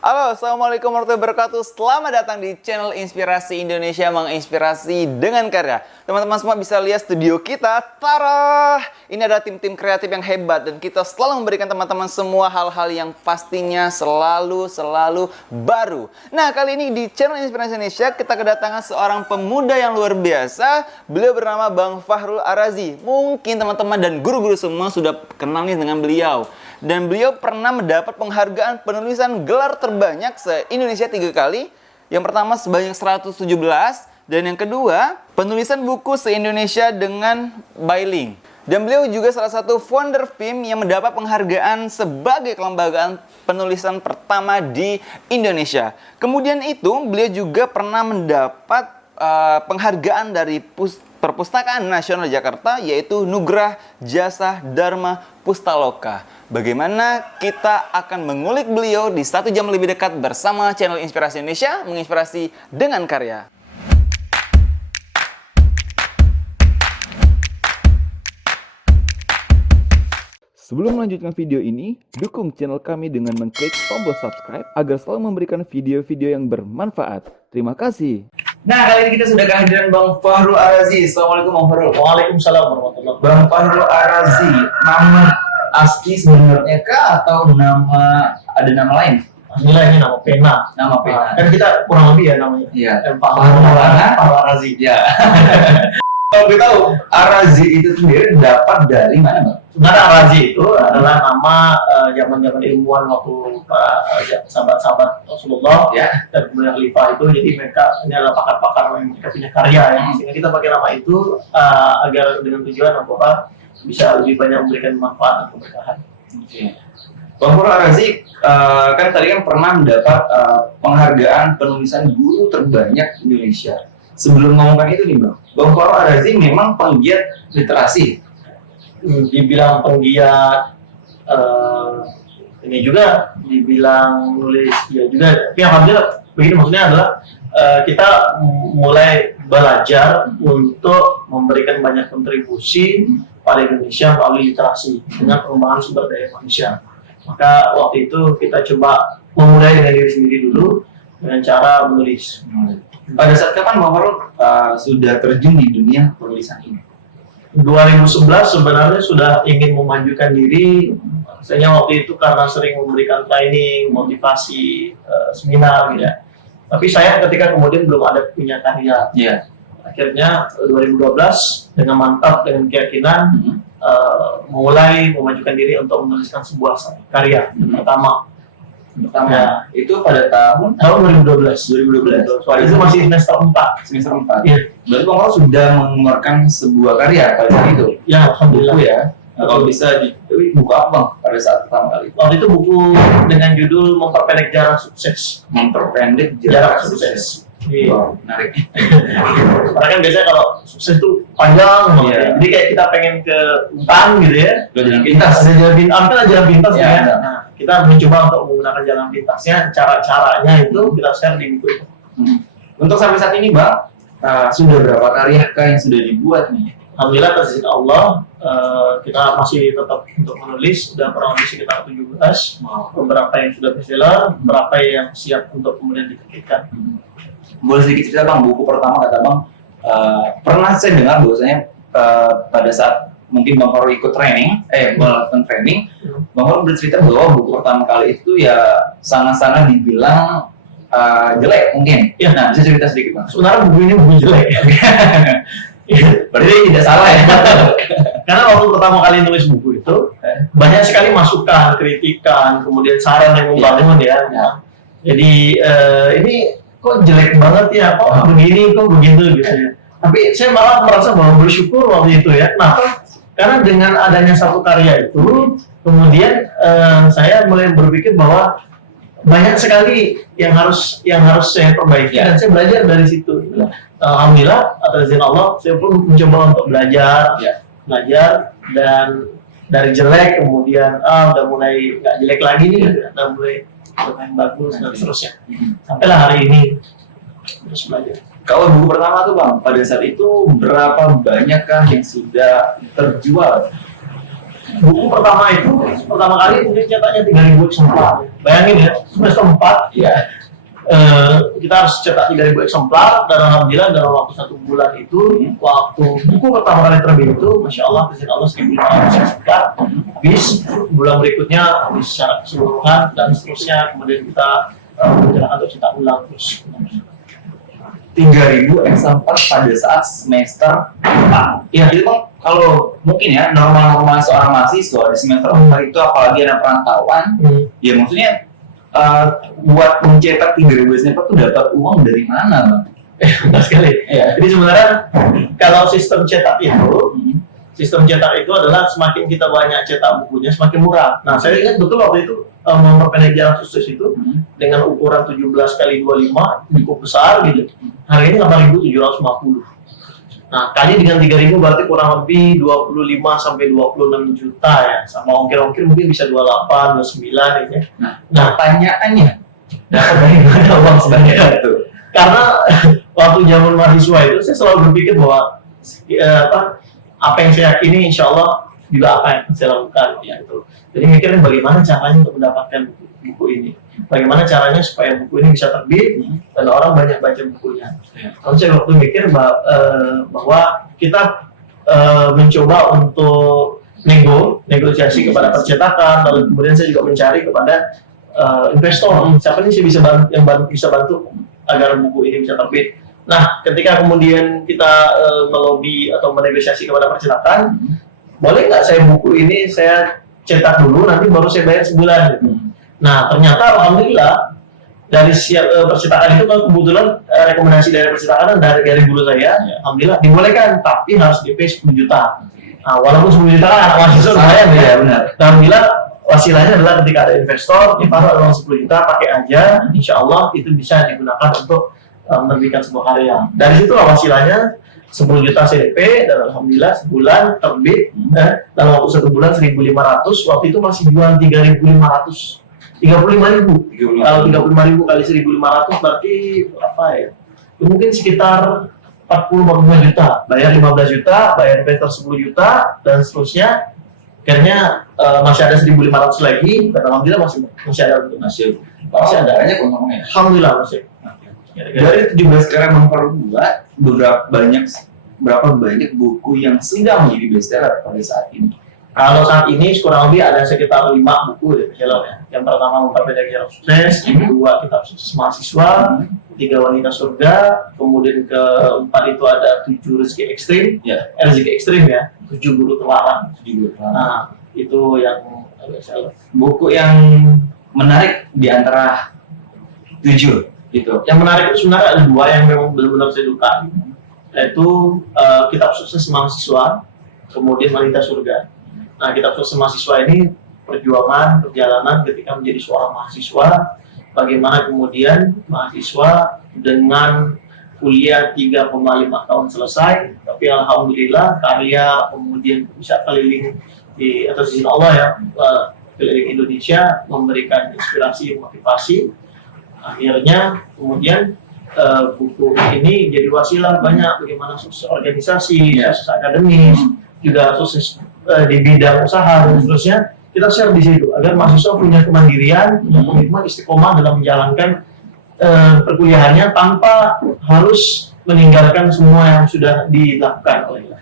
Halo, Assalamualaikum warahmatullahi wabarakatuh. Selamat datang di channel Inspirasi Indonesia, menginspirasi dengan karya. Teman-teman semua bisa lihat studio kita. Tara! Ini ada tim-tim kreatif yang hebat dan kita selalu memberikan teman-teman semua hal-hal yang pastinya selalu baru. Nah, kali ini di channel Inspirasi Indonesia kita kedatangan seorang pemuda yang luar biasa. Beliau bernama Bang Fahrul Ar-Razi. Mungkin teman-teman dan guru-guru semua sudah kenal nih dengan beliau. Dan beliau pernah mendapat penghargaan penulisan gelar terbanyak se-Indonesia 3 kali. Yang pertama sebanyak 117. Dan yang kedua, penulisan buku se-Indonesia dengan Bailing. Dan beliau juga salah satu founder FIM yang mendapat penghargaan sebagai kelembagaan penulisan pertama di Indonesia. Kemudian itu, beliau juga pernah mendapat penghargaan dari Perpustakaan Nasional Jakarta, yaitu Nugrah Jasa Dharma Pustaloka. Bagaimana kita akan mengulik beliau di 1 jam lebih dekat bersama channel Inspirasi Indonesia, menginspirasi dengan karya. Sebelum melanjutkan video ini, dukung channel kami dengan mengklik tombol subscribe agar selalu memberikan video-video yang bermanfaat. Terima kasih. Nah, kali ini kita sudah kehadiran Bang Fahrul Ar-Razi. Assalamualaikum Bang Fahrul. Waalaikumsalam warahmatullahi wabarakatuh. Bang Fahrul Ar-Razi, nama asli sebenarnya kah atau ada nama lain? Alhamdulillah ini nama pena. Nama pena. Kan kita kurang lebih ya namanya. Iya. Fahrul Ar-Razi. Iya. Kalau kita tahu, Ar-Razi itu sendiri dapat dari mana, Bang? Sebenarnya Ar-Razi itu adalah nama zaman-zaman ilmuwan waktu sahabat-sahabat Rasulullah Ya. dan kemudian khalifah itu. Jadi mereka ini adalah pakar-pakar yang mereka punya karya ya. Sehingga kita pakai nama itu agar dengan tujuan apa bisa lebih banyak memberikan manfaat dan keberkahan. Oke. Bang Fahrul Ar-Razi kan tadi kan pernah mendapat penghargaan penulisan guru terbanyak Indonesia. Sebelum ngomongkan itu nih Bang Fahrul Ar-Razi memang penggiat literasi. Dibilang penggiat ini juga dibilang nulis ya juga. Tapi alhamdulillah begini, maksudnya adalah kita mulai belajar untuk memberikan banyak kontribusi pada Indonesia melalui literasi dengan pengembangan sumber daya manusia. Maka waktu itu kita coba memulai dengan diri sendiri dulu dengan cara menulis. Pada saat kapan Bang Fahrul sudah terjun di dunia penulisan ini? 2011 sebenarnya sudah ingin memajukan diri. Misalnya waktu itu karena sering memberikan training, motivasi, seminar gitu ya. Tapi saya ketika kemudian belum ada punya karya. Iya. Akhirnya 2012 dengan mantap, dengan keyakinan mulai memajukan diri untuk menuliskan sebuah karya pertama. Ya, itu pada tahun 2012. Soal itu masih semester 4. Semester 4. Iya. Berarti Bang Fahrul sudah mengeluarkan sebuah karya pada saat itu. Ya, alhamdulillah. Buku ya. Nah, kalau bisa buku apa Bang pada saat pertama kali? Waktu itu buku dengan judul Memperpendek Jarak Sukses. Memperpendek Jarak Sukses. Iya. Wow, menarik. Karena kan biasanya kalau sukses itu panjang, Iya. jadi kayak kita pengen ke hutan gitu ya. Udah jalan pintas. Ada jalan pintas, kan ada jalan pintas Iya, ya. ada. Nah, kita mencoba untuk menggunakan jalan pintasnya, cara-caranya itu kita share di buku itu. Untuk sampai saat ini Bang, sudah berapa karya yang sudah dibuat nih? Alhamdulillah atas izin Allah, kita masih tetap untuk menulis, sudah kurang lebih sekitar 17. Beberapa yang sudah bestseller, beberapa yang siap untuk kemudian diterbitkan. Boleh sedikit cerita Bang, buku pertama kata Bang, pernah saya dengar bahwasanya pada saat mungkin Bang Fahrul ikut melakukan training, Bang Fahrul bercerita bahwa buku pertama kali itu ya sangat-sangat dibilang jelek mungkin. Ya. Nah, bisa cerita sedikit Bang? Sebenarnya buku ini buku jelek. Berarti tidak salah ya? Karena waktu pertama kali nulis buku itu banyak sekali masukan, kritikan, kemudian saran yang membangun ya. Jadi ini kok jelek banget ya, kok begini, kok begitu gitu ya. Tapi saya malah merasa bahwa bersyukur waktu itu ya. Kenapa? Karena dengan adanya satu karya itu, kemudian saya mulai berpikir bahwa banyak sekali yang harus saya perbaiki dan saya belajar dari situ. Alhamdulillah atas izin Allah saya pun mencoba untuk belajar dan dari jelek kemudian udah mulai nggak jelek lagi nih, udah mulai lumayan bagus dan seterusnya sampailah hari ini terus belajar. Kalau buku pertama tuh Bang, pada saat itu berapa banyakkah yang sudah terjual? buku pertama kali mungkin cetaknya 3.000 eksemplar. Bayangin ya, semester 4 Iya. kita harus cetak 3.000 eksemplar dan alhamdulillah dalam waktu 1 bulan itu waktu buku pertama kali terbit itu Masya Allah izin Allah 1.500 eksemplar habis, bulan berikutnya habis secara keseluruhan dan seterusnya, kemudian kita menjelaskan untuk cetak ulang terus. 3.000 eksemplar pada saat semester 4. Ya, itu kan kalau mungkin ya normal seorang mahasiswa di semester 4 itu apalagi ada perantauan, ya maksudnya buat mencetak 3.000 eksemplar itu dapat uang dari mana, Bang? Benar sekali. Iya. Jadi sebenarnya kalau sistem cetak itu adalah semakin kita banyak cetak bukunya semakin murah. Nah, saya ingat betul waktu itu memperpendek jarak sukses itu dengan ukuran 17 kali 25 cukup besar gitu. Harganya 8.750. Nah, kali dengan 3.000 berarti kurang lebih 25 sampai 26 juta ya. Sama ongkir-ongkir mungkin bisa 28, 29 gitu ya. Nah, pertanyaannya dapat dari mana uang sebanyak itu? Karena waktu zaman mahasiswa itu saya selalu berpikir bahwa apa yang saya yakini insya Allah juga apa yang saya lakukan ya itu. Jadi mikirin bagaimana caranya untuk mendapatkan buku ini, bagaimana caranya supaya buku ini bisa terbit dan orang banyak baca bukunya. Lalu saya waktu mikir bahwa kita mencoba untuk negosiasi kepada percetakan, lalu kemudian saya juga mencari kepada investor, siapa nih sih bisa bantu agar buku ini bisa terbit. Nah, ketika kemudian kita melobi atau menegosiasi kepada percetakan, boleh nggak saya buku ini saya cetak dulu, nanti baru saya bayar sebulan. Nah, ternyata alhamdulillah dari percetakan itu kan kebetulan rekomendasi dari percetakan dan dari guru saya, alhamdulillah dibolehkan, tapi harus DP 10 juta. Nah, walaupun 10 juta kan anak mahasiswa lumayan ya, benar. Alhamdulillah wasilahnya adalah ketika ada investor, taruh uang 10 juta, pakai aja, insya Allah itu bisa digunakan untuk menerbitkan sebuah karya. Dari situlah wasilahnya 10 juta CDP dan alhamdulillah sebulan terbit dalam waktu 1 bulan 1.500. Waktu itu masih jual 3.500, 35.000. Kalau 35.000 kali 1.500 berarti berapa ya? Mungkin sekitar 40-45 juta. Bayar 15 juta, bayar investor 10 juta dan seterusnya. Akhirnya masih ada 1.500 lagi dan alhamdulillah masih ada masih ada banyak untungnya. Alhamdulillah masih. Dari 17 karya memperbuat berapa banyak buku yang sudah menjadi bestseller pada saat ini? Kalau saat ini kurang lebih ada sekitar 5 buku ya bestseller ya. Yang pertama Memperpendek Jarak Sukses, yang kedua Kitab Sukses Mahasiswa, ketiga Wanita Surga, kemudian keempat itu ada 7 Rezeki Ekstrim, Rezeki Ekstrim ya, 7 Guru Terlarang. Nah, itu yang bestseller. Buku yang menarik di antara 7 gitu. Yang menarik itu sebenarnya ada 2 yang memang benar-benar saya suka, yaitu Kitab Sukses Mahasiswa, kemudian Wanita Surga. Nah, Kitab Sukses Mahasiswa ini perjalanan ketika menjadi seorang mahasiswa, bagaimana kemudian mahasiswa dengan kuliah 3,5 tahun selesai, tapi alhamdulillah karya kemudian bisa keliling di atas izin Allah ya, keliling Indonesia, memberikan inspirasi, motivasi. Akhirnya kemudian buku ini jadi wasilah banyak bagaimana sukses organisasi, sukses akademis, juga sukses di bidang usaha dan seterusnya. Kita share di situ agar mahasiswa punya kemandirian, punya komitmen istiqomah dalam menjalankan perkuliahannya tanpa harus meninggalkan semua yang sudah dilakukan olehnya.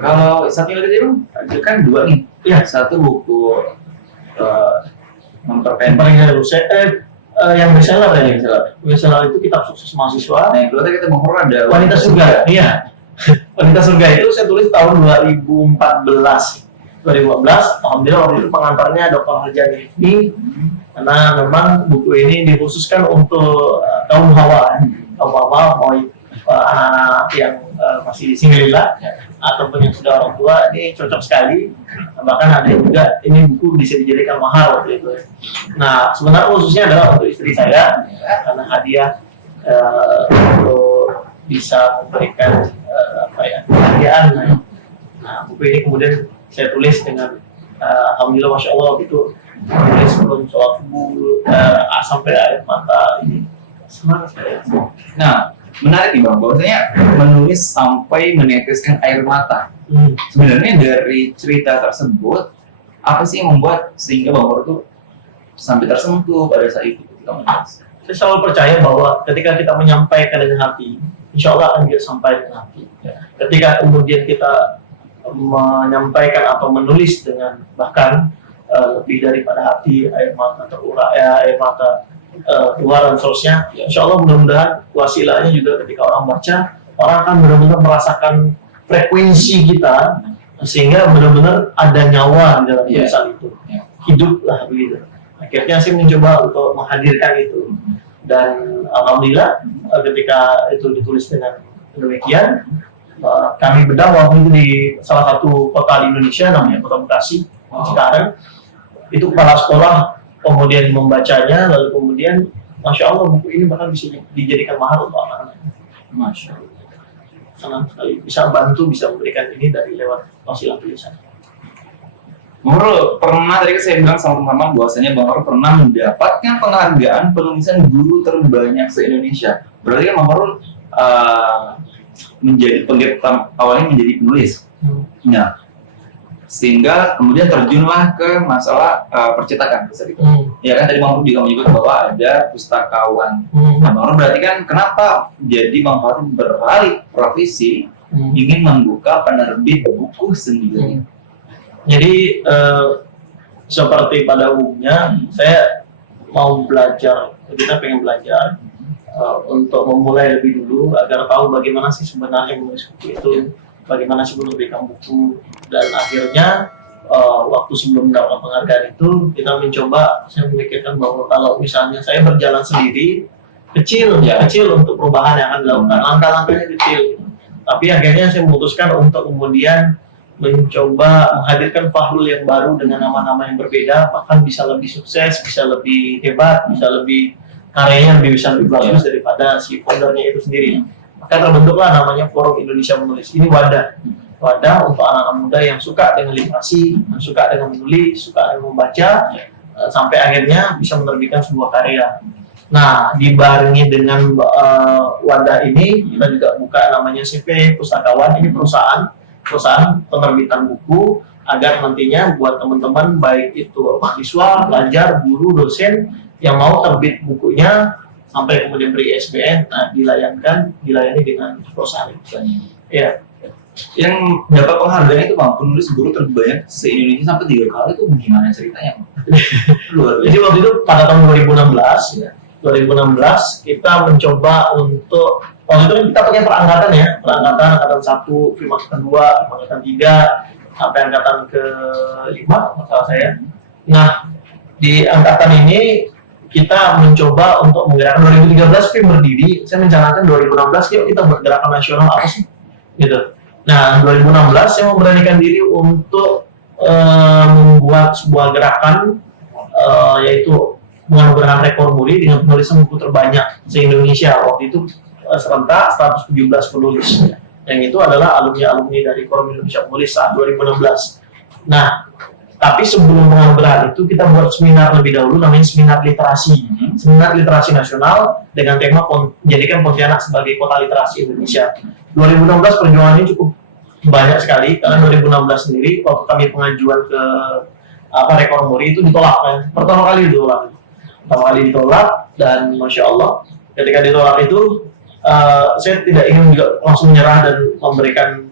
Kalau satu lagi itu kan 2 nih. Ya, satu buku Memperpendek yang bestseller ya, bestseller itu Kitab Sukses Mahasiswa. Nah, yang kedua kita menghormat ada Wanita Surga. Iya. Wanita Surga itu saya tulis tahun 2014. Alhamdulillah waktu itu pengantarnya Dr. Harjani ini, karena memang buku ini dikhususkan untuk kaum hawa, mau anak-anak yang masih single ataupun yang sudah orang tua, ini cocok sekali. Bahkan ada juga ini buku bisa dijadikan mahal waktu itu. Nah, sebenarnya khususnya adalah untuk istri saya karena hadiah untuk bisa memberikan kebahagiaan. Nah, buku ini kemudian saya tulis dengan alhamdulillah masya Allah itu tulis sebelum sholat subuh sampai air mata ini semangat saya. Nah, menarik nih Bang, bahwasanya menulis sampai meneteskan air mata. Sebenarnya dari cerita tersebut apa sih yang membuat sehingga Bang Farouk tuh sampai tersentuh pada saat itu ketika menulis? Saya selalu percaya bahwa ketika kita menyampaikan dengan hati, insya Allah akan kita sampai dengan hati. Ketika kemudian kita menyampaikan atau menulis dengan bahkan lebih daripada hati, air mata terurai, air mata keluar dan seterusnya, insya Allah mudah-mudahan wasilahnya juga ketika orang baca, orang akan benar-benar merasakan frekuensi kita, sehingga benar-benar ada nyawa di dalam tulisan itu, hiduplah begitu. Akhirnya saya mencoba untuk menghadirkan itu, dan alhamdulillah ketika itu ditulis dengan demikian, kami bedah waktu itu di salah satu kota di Indonesia namanya Kota Bekasi, Cikarang. Itu kepala sekolah kemudian membacanya, lalu kemudian Masya Allah buku ini bahkan bisa dijadikan mahar untuk anak-anak. Masya Allah. Senang sekali bisa bantu, bisa memberikan ini dari lewat wasilah tulisan. Bang Farouk, pernah tadi saya bilang sama teman-teman bahwasanya Bang Farouk pernah mendapatkan penghargaan penulisan guru terbanyak se-Indonesia. Berarti kan Bang Farouk menjadi penggiat awalnya menjadi penulis. Nah, sehingga kemudian terjunlah ke masalah percetakan besar itu. Ya kan tadi Bang Farouk juga menyebut bahwa ada pustakawan. Nah, Bang Farouk berarti kan kenapa jadi Bang Farouk beralih profesi ingin membuka penerbit buku sendiri? Jadi seperti pada umumnya saya mau belajar, kita pengen belajar untuk memulai lebih dulu agar tahu bagaimana sih sebenarnya menulis buku itu, bagaimana sih menerbitkan buku, dan akhirnya waktu sebelum mendapatkan penghargaan itu kita mencoba, saya memikirkan bahwa kalau misalnya saya berjalan sendiri kecil untuk perubahan yang akan dilakukan, langkah-langkahnya kecil, tapi akhirnya saya memutuskan untuk kemudian mencoba menghadirkan Fahrul yang baru dengan nama-nama yang berbeda, bahkan bisa lebih sukses, bisa lebih hebat, bisa lebih karyanya bisa lebih bagus daripada si foundernya itu sendiri. Maka terbentuklah namanya Forum Indonesia Menulis. Ini wadah untuk anak-anak muda yang suka dengan literasi, yang suka dengan menulis, suka dengan membaca, sampai akhirnya bisa menerbitkan sebuah karya. Nah, dibarengi dengan wadah ini, kita juga buka namanya CV Pustakawan. Ini perusahaan penerbitan buku agar nantinya buat teman-teman baik itu mahasiswa, pelajar, guru, dosen yang mau terbit bukunya sampai kemudian beri ISBN, nah dilayani dengan perusahaan itu. Ya. Yang dapat penghargaan itu Bang, penulis guru terbanyak se-Indonesia sampai 3 kali itu gimana ceritanya? Luar biasa. Jadi waktu itu pada tahun 2016 kita mencoba untuk waktu itu kita pakai perangkatan angkatan 1, film angkatan 2, angkatan 3, sampai angkatan ke-5 masalah saya. Nah, di angkatan ini kita mencoba untuk menggerakkan 2013 film berdiri, saya mencanangkan 2016 yuk kita buat gerakan nasional apa sih? Gitu. Nah, 2016 saya memberanikan diri untuk membuat sebuah gerakan yaitu menganugerahkan rekor muri dengan penulisan buku terbanyak se-Indonesia. Waktu itu serentak 117 penulis, yang itu adalah alumni dari Forum Indonesia Penulis saat 2016. Nah, tapi sebelum penganugerahan itu kita buat seminar lebih dahulu namanya seminar literasi nasional dengan tema menjadikan Pontianak sebagai kota literasi Indonesia. 2016 perjuangannya cukup banyak sekali karena 2016 sendiri waktu kami pengajuan ke rekor muri itu ditolak kan. Pertama kali ditolak dan Masya Allah ketika ditolak itu saya tidak ingin juga langsung menyerah dan memberikan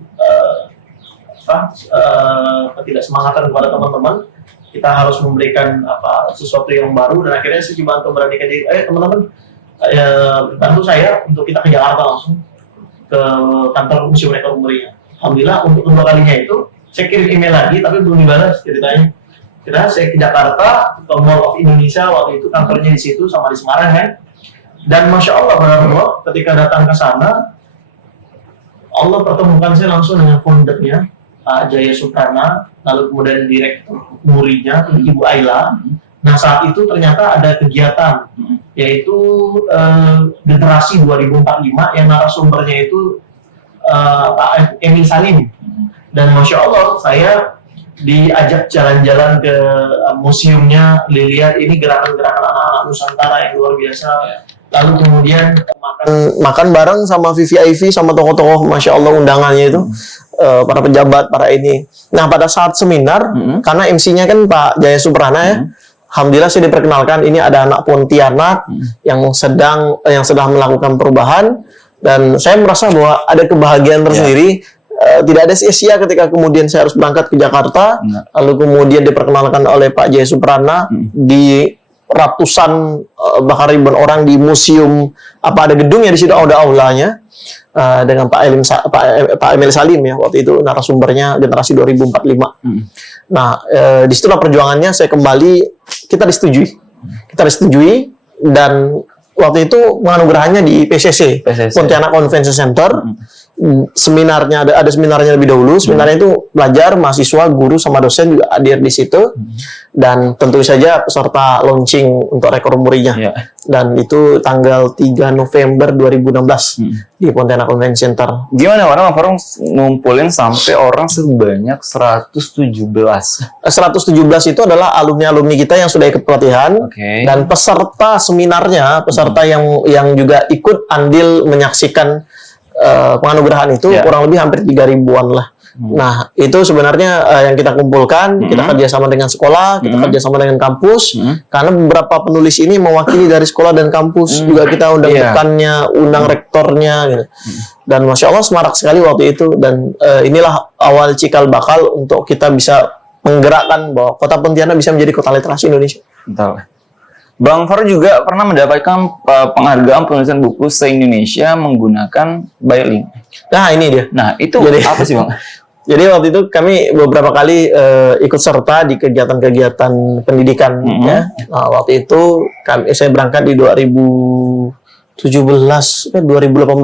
ketidaksemangatan kepada teman-teman. Kita harus memberikan sesuatu yang baru dan akhirnya saya coba untuk beranikan diri. Teman-teman, bantu saya untuk kita ke Jakarta langsung ke kantor museum rekor murinya. Alhamdulillah untuk kedua kalinya itu saya kirim email lagi tapi belum dibalas ceritanya. Kira saya ke Jakarta ke Mall of Indonesia waktu itu kantornya di situ sama di Semarang kan. Dan Masya Allah benar-benar ketika datang ke sana, Allah pertemukan saya langsung dengan foundernya, Pak Jaya Suprana, lalu kemudian direktur murinya, Ibu Ayla. Nah saat itu ternyata ada kegiatan, yaitu generasi 2045 yang narasumbernya itu Pak Emil Salim. Dan Masya Allah saya diajak jalan-jalan ke museumnya, lihat ini gerakan-gerakan anak-anak Nusantara yang luar biasa. Lalu kemudian makan bareng sama VVIP sama tokoh-tokoh, Masya Allah undangannya itu para pejabat, para ini. Nah, pada saat seminar, karena MC-nya kan Pak Jaya Suprana ya, alhamdulillah saya diperkenalkan ini ada anak Pontianak yang sedang melakukan perubahan, dan saya merasa bahwa ada kebahagiaan tersendiri. Tidak ada sia-sia ketika kemudian saya harus berangkat ke Jakarta, lalu kemudian diperkenalkan oleh Pak Jaya Suprana di ratusan bahkan ribuan orang di museum, ada gedungnya di situ, ada aulanya. Dengan Pak Emil Salim ya, waktu itu narasumbernya generasi 2045. Nah, disitulah perjuangannya saya kembali, kita disetujui dan waktu itu penganugerahannya di PCC. Pontianak Convention Center. Seminarnya ada seminarnya lebih dahulu. Seminarnya itu belajar, mahasiswa, guru sama dosen juga hadir di situ, dan tentu saja peserta launching untuk rekor murinya. Dan itu tanggal 3 November 2016 di Pontianak Convention Center. Gimana Bang Farouk ngumpulin sampai orang sebanyak 117? 117 itu adalah alumni-alumni kita yang sudah ikut pelatihan, dan peserta seminarnya, peserta yang juga ikut andil menyaksikan penganugerahan itu kurang lebih hampir 3.000-an lah. Nah, itu sebenarnya yang kita kumpulkan, kita kerjasama dengan sekolah, kita kerjasama dengan kampus, karena beberapa penulis ini mewakili dari sekolah dan kampus, juga kita undang dekannya, undang rektornya, gitu. Dan Masya Allah semarak sekali waktu itu, dan inilah awal cikal bakal untuk kita bisa menggerakkan bahwa Kota Pontianak bisa menjadi kota literasi Indonesia. Betul. Bang Farouk juga pernah mendapatkan penghargaan penulisan buku se-Indonesia menggunakan BioLink. Nah, ini dia. Nah, itu apa sih Bang? Jadi waktu itu kami beberapa kali ikut serta di kegiatan-kegiatan pendidikan ya. Nah, waktu itu saya berangkat di 2018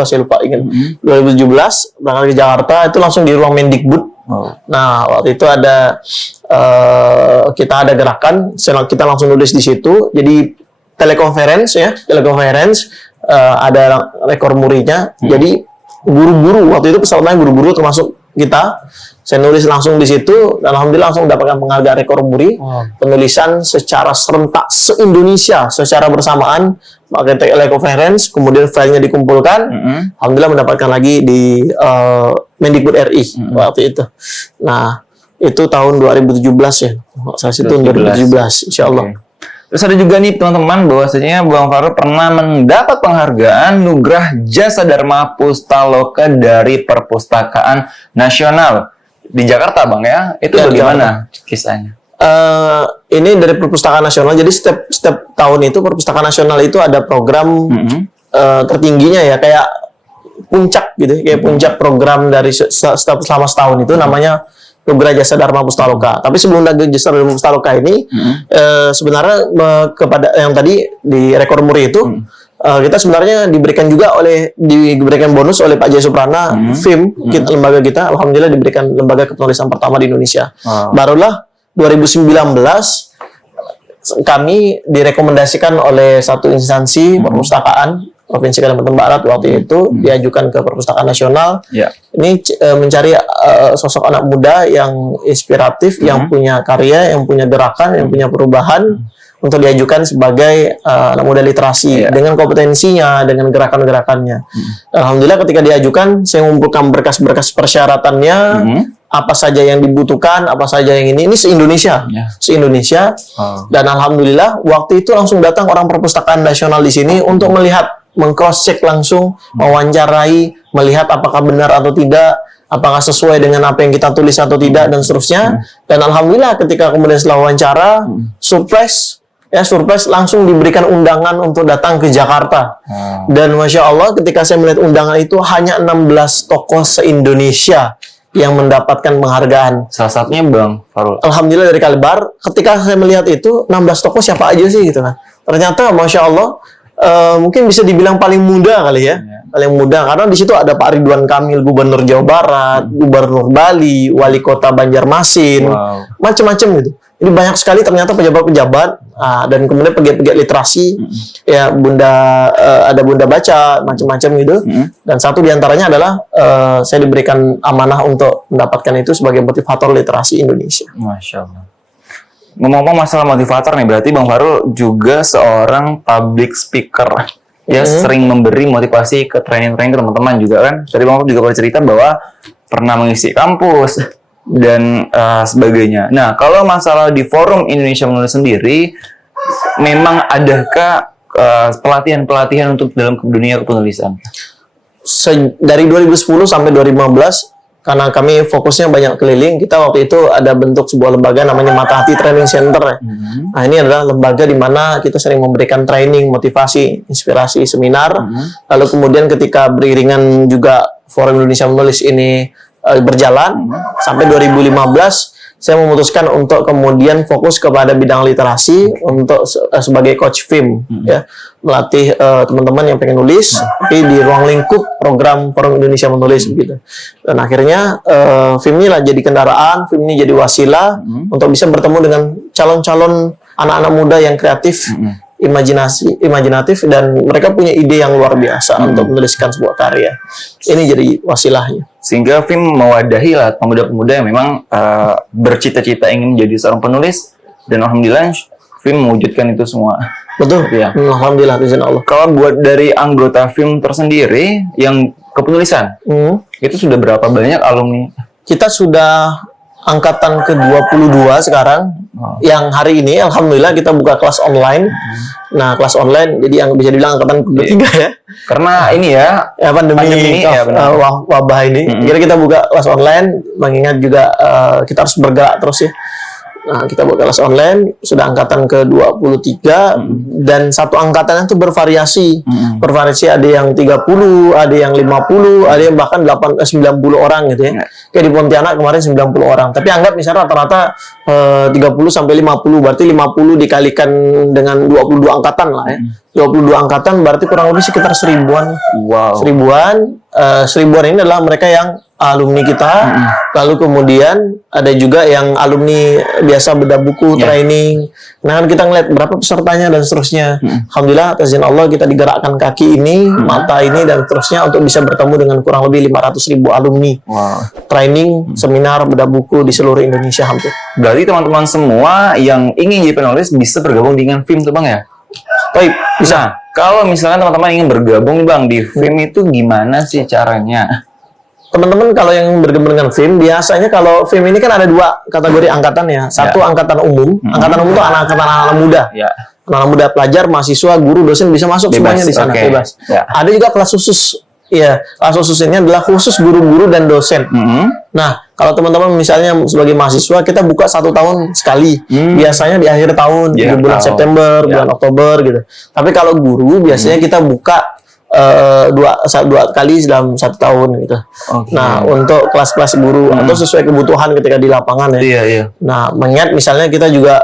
saya lupa ingat. 2017 berangkat ke Jakarta, itu langsung di ruang Mendikbud. Nah, waktu itu kita ada gerakan, kita langsung nulis di situ. Jadi telekonferensi ada rekor murinya. Jadi guru-guru waktu itu pesertanya guru-guru termasuk kita. Saya nulis langsung di situ, dan alhamdulillah langsung mendapatkan penghargaan rekor muri penulisan secara serentak se-Indonesia secara bersamaan, pakai telekonferensi, kemudian filenya dikumpulkan. Alhamdulillah mendapatkan lagi di Mendikbud RI waktu itu. Nah, itu tahun 2017 ya. Saya itu 2017 insyaallah. Terus ada juga nih teman-teman, bahwasanya Bang Farouk pernah mendapat penghargaan Nugrah Jasa Dharma Pustaloka dari Perpustakaan Nasional di Jakarta, Bang ya. Itu bagaimana kisahnya? Ini dari Perpustakaan Nasional. Jadi setiap tahun itu Perpustakaan Nasional itu ada program tertingginya ya, kayak puncak gitu, kayak puncak program dari selama setahun itu namanya Nugrah Jasa Dharma Pustaloka. Tapi sebelum Jasa Dharma Pustaloka ini, sebenarnya kepada yang tadi di rekor muri itu, kita sebenarnya diberikan bonus oleh Pak Jaya Suprana, FIM, lembaga kita, alhamdulillah diberikan lembaga kepenulisan pertama di Indonesia. Barulah 2019 kami direkomendasikan oleh satu instansi perpustakaan Provinsi Kalimantan Barat waktu itu, diajukan ke Perpustakaan Nasional. Ini mencari sosok anak muda yang inspiratif, yang punya karya, yang punya gerakan, yang punya perubahan, untuk diajukan sebagai anak muda literasi dengan kompetensinya, dengan gerakan-gerakannya. Alhamdulillah ketika diajukan, saya mengumpulkan berkas-berkas persyaratannya, apa saja yang dibutuhkan, apa saja yang ini se-Indonesia, dan alhamdulillah waktu itu langsung datang orang Perpustakaan Nasional di sini untuk melihat, meng-cross-check langsung, mewawancarai, melihat apakah benar atau tidak, apakah sesuai dengan apa yang kita tulis atau tidak, dan seterusnya. Dan alhamdulillah ketika kemudian setelah wawancara, surprise langsung diberikan undangan untuk datang ke Jakarta. Dan Masya Allah ketika saya melihat undangan itu, hanya 16 tokoh se-Indonesia yang mendapatkan penghargaan. Salah satunya Bang Farouk. Alhamdulillah dari Kalbar. Ketika saya melihat itu, 16 tokoh siapa aja sih gitu kan. Ternyata Masya Allah, mungkin bisa dibilang paling muda kali ya, paling muda, karena di situ ada Pak Ridwan Kamil, Gubernur Jawa Barat, Gubernur Bali, Wali Kota Banjarmasin, macam-macam gitu. Jadi banyak sekali ternyata pejabat-pejabat, dan kemudian pegiat-pegiat literasi, ya ada Bunda Baca, macam-macam gitu. Dan satu diantaranya adalah saya diberikan amanah untuk mendapatkan itu sebagai motivator literasi Indonesia. Masya Allah. Ngomong-ngomong masalah motivator nih, berarti Bang Farouk juga seorang public speaker. Ya, sering memberi motivasi ke training-training ke teman-teman juga kan. Tadi Bang Farouk juga pernah cerita bahwa pernah mengisi kampus dan sebagainya. Nah, kalau masalah di Forum Indonesia Menulis sendiri, memang adakah pelatihan-pelatihan untuk dalam dunia kepenulisan? Dari 2010 sampai 2015, karena kami fokusnya banyak keliling, kita waktu itu ada bentuk sebuah lembaga namanya Mata Hati Training Center. Nah, ini adalah lembaga di mana kita sering memberikan training, motivasi, inspirasi, seminar. Lalu kemudian ketika beriringan juga Forum Indonesia Menulis ini berjalan, sampai 2015, saya memutuskan untuk kemudian fokus kepada bidang literasi untuk sebagai coach film, ya, melatih teman-teman yang pengen nulis, tapi di ruang lingkup program Forum Indonesia Menulis gitu. Dan akhirnya film ini lah jadi kendaraan, film ini jadi wasilah untuk bisa bertemu dengan calon-calon anak-anak muda yang kreatif, imajinatif, dan mereka punya ide yang luar biasa untuk menuliskan sebuah karya. Ini jadi wasilahnya. Sehingga film mewadahi lah pemuda-pemuda yang memang bercita-cita ingin menjadi seorang penulis, dan alhamdulillah film mewujudkan itu semua. Betul ya. Alhamdulillah, izin Allah. Kalau buat dari anggota film tersendiri yang kepenulisan, itu sudah berapa banyak alumni? Kita sudah angkatan ke-22 sekarang. Yang hari ini alhamdulillah kita buka kelas online. Nah, kelas online jadi yang bisa dibilang angkatan ke-23 ya. Karena ini ya pandemi ya, wabah ini. Jadi kita buka kelas online, mengingat juga kita harus bergerak terus ya. Nah, kita buka kelas online, sudah angkatan ke-23, dan satu angkatan itu bervariasi. Bervariasi, ada yang 30, ada yang 50, ada yang bahkan 90 orang gitu ya. Kayak di Pontianak kemarin 90 orang. Tapi anggap misalnya rata-rata 30 sampai 50, berarti 50 dikalikan dengan 22 angkatan lah ya. 22 angkatan berarti kurang lebih sekitar 1000-an. Wow. 1000-an ini adalah mereka yang alumni kita. Lalu kemudian ada juga yang alumni biasa bedah buku, training. Nah, kan kita ngeliat berapa pesertanya dan seterusnya. Alhamdulillah atas izin Allah kita digerakkan kaki ini, mata ini, dan seterusnya untuk bisa bertemu dengan kurang lebih 500.000 alumni. Training, seminar, bedah buku di seluruh Indonesia hampir. Berarti teman-teman semua yang ingin jadi penulis bisa bergabung dengan film tuh Bang ya? Baik, bisa. Nah, kalau misalkan teman-teman ingin bergabung nih Bang di film itu gimana sih caranya? Teman-teman kalau yang bergabung dengan film, biasanya kalau film ini kan ada dua kategori angkatan ya. Satu angkatan umum. Angkatan umum itu anak-anak muda. Anak muda, pelajar, mahasiswa, guru, dosen bisa masuk semuanya di sana, bebas. Ada juga kelas khusus. Ya, kelas khusus ini adalah khusus guru-guru dan dosen. Nah, kalau teman-teman misalnya sebagai mahasiswa, kita buka 1 tahun sekali. Biasanya di akhir tahun, di bulan September, bulan Oktober gitu. Tapi kalau guru, biasanya kita buka dua kali dalam 1 tahun gitu. Nah, untuk kelas-kelas guru atau sesuai kebutuhan ketika di lapangan ya. Nah, mengingat misalnya kita juga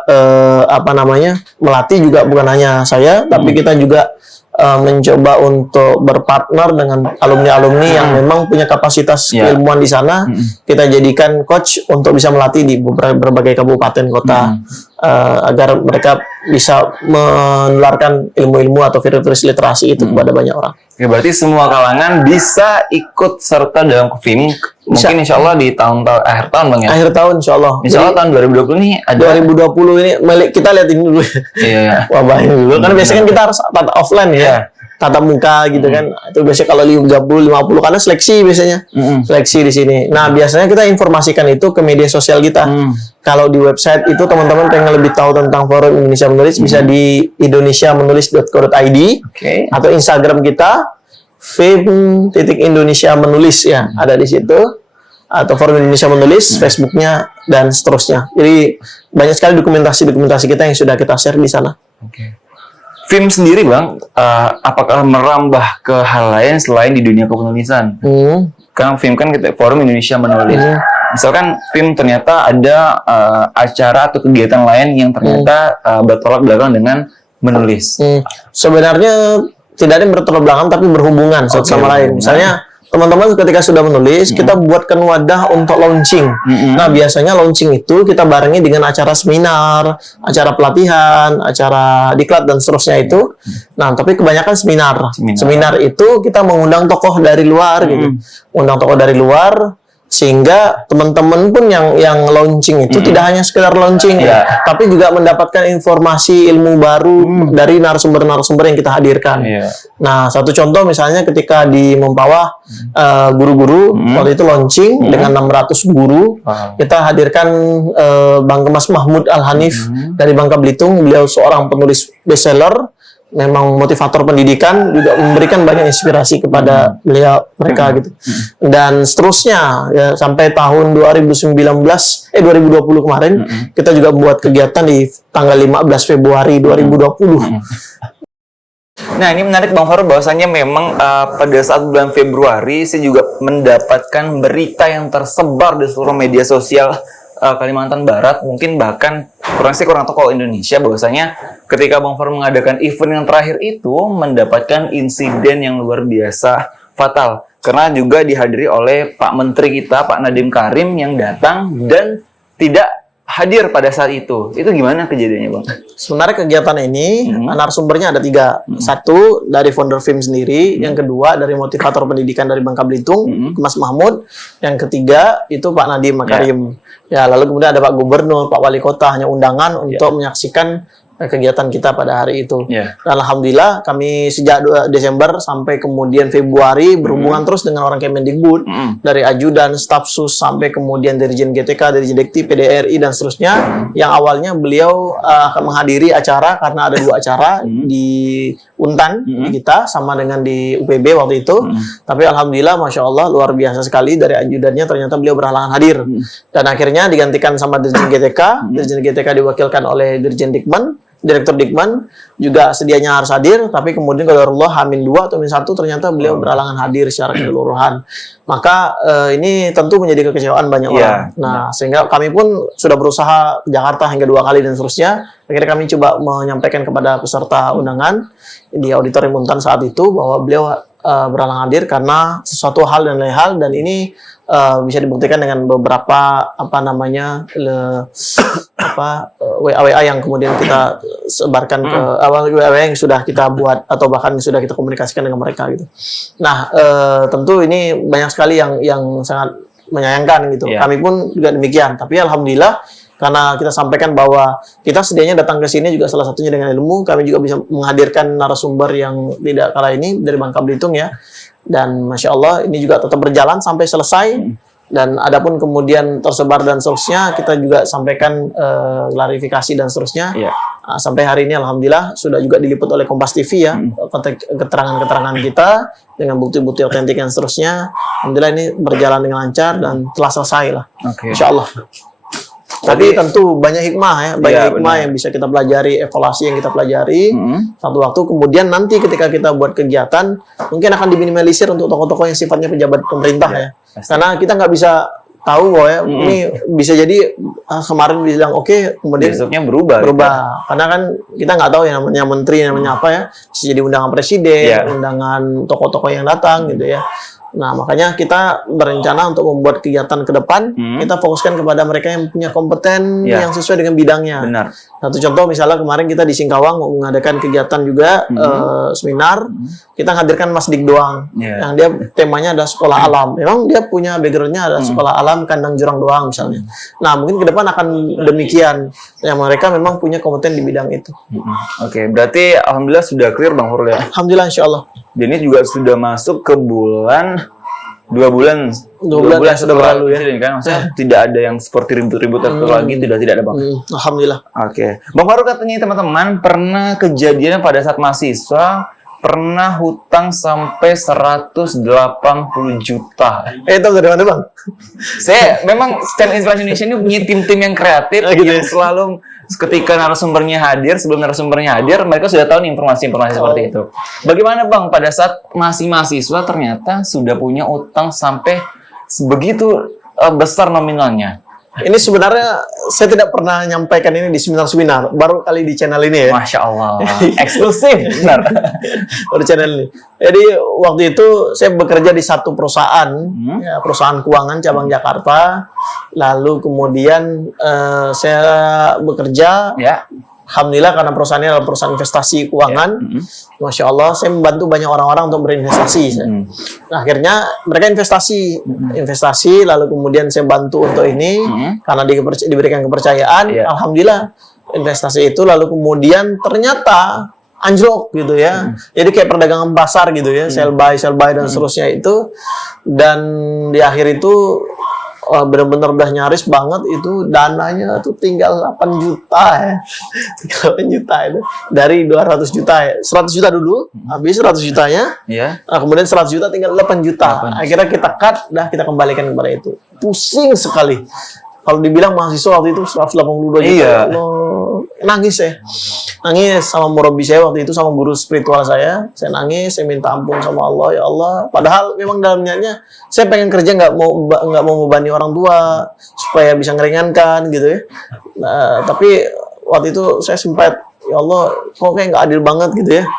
melatih juga bukan hanya saya, tapi kita juga mencoba untuk berpartner dengan alumni-alumni yang memang punya kapasitas keilmuan di sana. Kita jadikan coach untuk bisa melatih di berbagai kabupaten kota, agar mereka bisa menularkan ilmu-ilmu atau virus literasi itu kepada banyak orang. Ya, berarti semua kalangan bisa ikut serta dalam film. Mungkin insya Allah di akhir tahun Bang ya? Akhir tahun insya Allah. Insya Allah tahun 2020 ini ada. 2020 ini kita lihat ini dulu. Wabah ini dulu. Karena biasanya kan kita harus tatap offline ya. Tatap muka gitu kan. Itu biasanya kalau 30-50 karena seleksi biasanya. Seleksi di sini. Nah, biasanya kita informasikan itu ke media sosial kita. Kalau di website itu teman-teman pengen lebih tahu tentang Forum Indonesia Menulis, bisa di indonesiamenulis.co.id atau Instagram kita film.indonesia menulis ya, ada di situ, atau Forum Indonesia Menulis, Facebooknya dan seterusnya. Jadi banyak sekali dokumentasi kita yang sudah kita share di sana. Film sendiri Bang, apakah merambah ke hal lain selain di dunia kepenulisan? Karena film kan kita Forum Indonesia Menulis. Misalkan film ternyata ada acara atau kegiatan lain yang ternyata bertolak belakang dengan menulis. Sebenarnya tidak ada yang bertolak belakang, tapi berhubungan satu sama lain. Misalnya teman-teman ketika sudah menulis, kita buatkan wadah untuk launching. Nah, biasanya launching itu kita barengi dengan acara seminar, acara pelatihan, acara diklat dan seterusnya itu. Nah, tapi kebanyakan seminar. Seminar itu kita mengundang tokoh dari luar gitu. Undang tokoh dari luar, sehingga teman-teman pun yang launching itu tidak hanya sekedar launching ya, tapi juga mendapatkan informasi ilmu baru dari narasumber-narasumber yang kita hadirkan. Nah, satu contoh misalnya ketika di Mempawah guru-guru waktu itu launching dengan 600 guru, kita hadirkan Bang Kemas Mahmud Al-Hanif dari Bangka Belitung. Beliau seorang penulis bestseller, memang motivator pendidikan, juga memberikan banyak inspirasi kepada mereka gitu. Dan seterusnya ya, sampai tahun 2020 kemarin kita juga buat kegiatan di tanggal 15 Februari 2020. Nah, ini menarik Bang Farouk, bahwasanya memang pada saat bulan Februari saya juga mendapatkan berita yang tersebar di seluruh media sosial Kalimantan Barat, mungkin bahkan kurang tahu kalau Indonesia, bahwasanya ketika Bang Farouk mengadakan event yang terakhir itu mendapatkan insiden yang luar biasa fatal, karena juga dihadiri oleh Pak Menteri kita, Pak Nadiem Karim, yang datang dan tidak hadir pada saat itu. Itu gimana kejadiannya, Bang? Sebenarnya kegiatan ini narasumbernya ada 3. Satu dari founder film sendiri, yang kedua dari motivator pendidikan dari Bangka Belitung, Mas Mahmud, yang ketiga itu Pak Nadiem Makarim. Ya, lalu kemudian ada Pak Gubernur, Pak Wali Kota, hanya undangan untuk menyaksikan kegiatan kita pada hari itu. Dan alhamdulillah kami sejak Desember sampai kemudian Februari berhubungan terus dengan orang Kemendikbud, dari ajudan, staf sus, sampai kemudian Dirjen GTK, Dirjen Dikti, PDRI dan seterusnya. Yang awalnya beliau akan menghadiri acara karena ada 2 acara di Untan di kita sama dengan di UPB waktu itu. Tapi alhamdulillah, masya Allah, luar biasa sekali, dari ajudannya ternyata beliau berhalangan hadir. Dan akhirnya digantikan sama Dirjen GTK. Dirjen GTK diwakilkan oleh Dirjen Dikman. Direktur Dikman juga sedianya harus hadir, tapi kemudian qadarullah H-2 atau H-1 ternyata beliau berhalangan hadir secara keseluruhan. Maka ini tentu menjadi kekecewaan banyak orang. Nah, sehingga kami pun sudah berusaha ke Jakarta hingga 2 kali dan seterusnya. Akhirnya kami coba menyampaikan kepada peserta undangan di auditorium Untan saat itu bahwa beliau berhalangan hadir karena sesuatu hal dan lain hal, dan ini bisa dibuktikan dengan beberapa WA yang kemudian kita sebarkan ke WA yang sudah kita buat atau bahkan sudah kita komunikasikan dengan mereka gitu. Nah, tentu ini banyak sekali yang sangat menyayangkan gitu. Kami pun juga demikian. Tapi alhamdulillah, karena kita sampaikan bahwa kita sedianya datang ke sini juga salah satunya dengan ilmu, kami juga bisa menghadirkan narasumber yang tidak kalah ini dari Bangka Belitung ya. Dan Masya Allah ini juga tetap berjalan sampai selesai. Dan adapun kemudian tersebar dan seterusnya, kita juga sampaikan klarifikasi dan seterusnya. Sampai hari ini alhamdulillah sudah juga diliput oleh Kompas TV ya, keterangan-keterangan kita dengan bukti-bukti otentik dan seterusnya. Alhamdulillah ini berjalan dengan lancar dan telah selesai lah. Insya Allah. Tapi tentu banyak hikmah ya, hikmah yang bisa kita pelajari, evaluasi yang kita pelajari. Satu waktu kemudian nanti ketika kita buat kegiatan, mungkin akan diminimalisir untuk tokoh-tokoh yang sifatnya pejabat pemerintah ya. Karena kita nggak bisa tahu bahwa ya, ini bisa jadi kemarin bilang oke, kemudian besoknya berubah. Karena kan kita nggak tahu yang namanya menteri, namanya apa ya, bisa jadi undangan presiden, undangan tokoh-tokoh yang datang gitu ya. Nah, makanya kita berencana untuk membuat kegiatan ke depan, kita fokuskan kepada mereka yang punya kompeten yang sesuai dengan bidangnya. Satu contoh misalnya kemarin kita di Singkawang mengadakan kegiatan juga seminar, kita hadirkan Mas Dik doang, yang dia temanya ada sekolah alam. Memang dia punya backgroundnya ada sekolah alam kandang jurang doang misalnya. Nah, mungkin ke depan akan demikian, yang mereka memang punya kompeten di bidang itu. Berarti alhamdulillah sudah clear Bang Farouk ya? Alhamdulillah, insya Allah. Dan ini juga sudah masuk ke bulan 2 bulan sudah berlalu ya. Kan? Maksudnya tidak ada yang seperti ribut-ribut lagi, tidak ada Bang. Alhamdulillah. Bang Farouk, katanya teman-teman pernah kejadian pada saat mahasiswa pernah hutang sampai 180 juta. Itu dari mana Bang? Saya memang Channel Inspirasi Indonesia ini punya tim-tim yang kreatif yang selalu ketika narasumbernya hadir, sebelum narasumbernya hadir, mereka sudah tahu nih informasi-informasi seperti itu. Bagaimana Bang, pada saat masih mahasiswa ternyata sudah punya utang sampai sebegitu besar nominalnya? Ini sebenarnya saya tidak pernah nyampaikan ini di seminar-seminar, baru kali di channel ini ya. Masya Allah, eksklusif, benar. Baru channel ini. Jadi waktu itu saya bekerja di satu perusahaan, ya, perusahaan keuangan cabang Jakarta. Lalu kemudian saya bekerja Alhamdulillah karena perusahaannya adalah perusahaan investasi keuangan, Masya Allah, saya membantu banyak orang-orang untuk berinvestasi. Nah, akhirnya mereka investasi, lalu kemudian saya bantu untuk ini, karena diberikan kepercayaan, Alhamdulillah investasi itu, lalu kemudian ternyata anjlok gitu ya. Jadi kayak perdagangan pasar gitu ya, sell buy dan seterusnya itu. Dan di akhir itu benar-benar udah nyaris banget itu, dananya tuh tinggal 8 juta ya. Tinggal 8 juta itu. Dari 200 juta ya. 100 juta dulu, habis 100 jutanya. Nah, kemudian 100 juta tinggal 8 juta. Akhirnya kita cut, kita kembalikan kepada itu. Pusing sekali. Kalau dibilang mahasiswa waktu itu 182 juta. Ya Allah, nangis ya. Nangis sama murabi saya waktu itu, sama guru spiritual saya. Saya nangis, saya minta ampun sama Allah, ya Allah. Padahal memang dalam niatnya saya pengen kerja, nggak mau membebani orang tua supaya bisa ngeringankan gitu ya. Nah, tapi waktu itu saya sempat, ya Allah, kok kayak nggak adil banget gitu ya.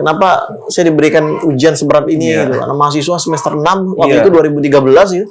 Kenapa saya diberikan ujian seberat ini gitu. Karena mahasiswa semester 6 waktu itu 2013 gitu.